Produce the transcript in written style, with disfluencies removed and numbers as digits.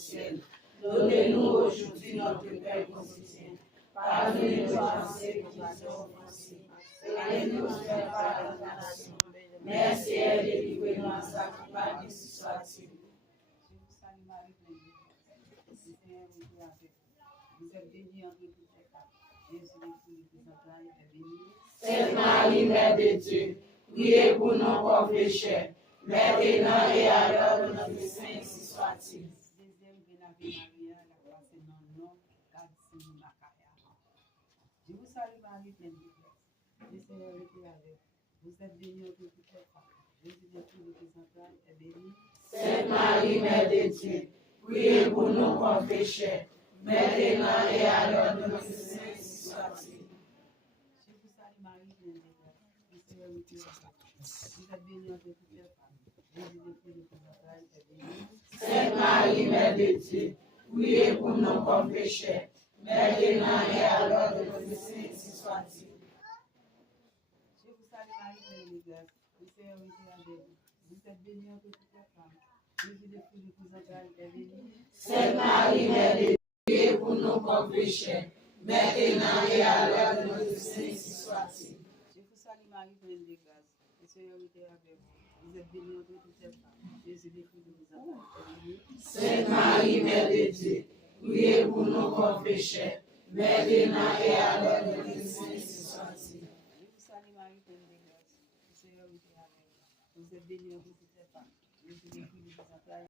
ciel. Donnez-nous aujourd'hui notre pain quotidien. Pardonnez nos offenses qui nous ont offensés. Et ne nous fais pas la tentation. Mais Seigneur, délivrez-nous à sa qui par ainsi soit-il. Vous êtes bénie entre toutes les femmes. Jésus, le plus saint est béni. Sainte Marie, Mère de Dieu, priez pour nos pauvres pécheurs, maintenant et à l'heure de notre décès, ainsi soit-il. Deuxième bénédiction Maria, la grâce est dans nous, car c'est nous la carrière. Je vous salue Marie, pleine de grâce. Le Seigneur est avec vous. Vous êtes bénie entre toutes les femmes. Jésus, le plus saint est béni. Sainte Marie, Mère de Dieu, priez pour nos pauvres pécheurs, maintenant et à l'heure de notre décès, ainsi soit-il. Je vous salue Marie, pleine de grâce. Le Seigneur est avec vous. Vous êtes bénie entre toutes les femmes. Jésus, le plus saint est béni. Sainte Marie, Mère de Dieu, priez pour nos pauvres pécheurs, maintenant et à l'heure de notre décès, ainsi soit-il. Je vous salue Marie, pleine de grâce. Le Seigneur est avec vous. Vous êtes bénie entre toutes les femmes. Jésus, le plus saint est béni. Sainte Marie, Mère de Dieu, priez pour nos pauvres pécheurs, maintenant et à l'heure de notre décès, ainsi soit-il. Je vous salue Marie, pleine de grâce. Le Seigneur est avec vous. Vous êtes bénie entre toutes les femmes. Jésus, le fruit de vos entrailles, est béni. Sainte Marie, Mère de Dieu, priez pour nos pauvres pécheurs, maintenant et à l'heure de notre décès, ainsi soit-il. Je vous salue Marie, pleine de grâce. Le Seigneur est avec vous. Vous êtes bénie entre toutes les femmes. Jésus, le fruit de vos entrailles,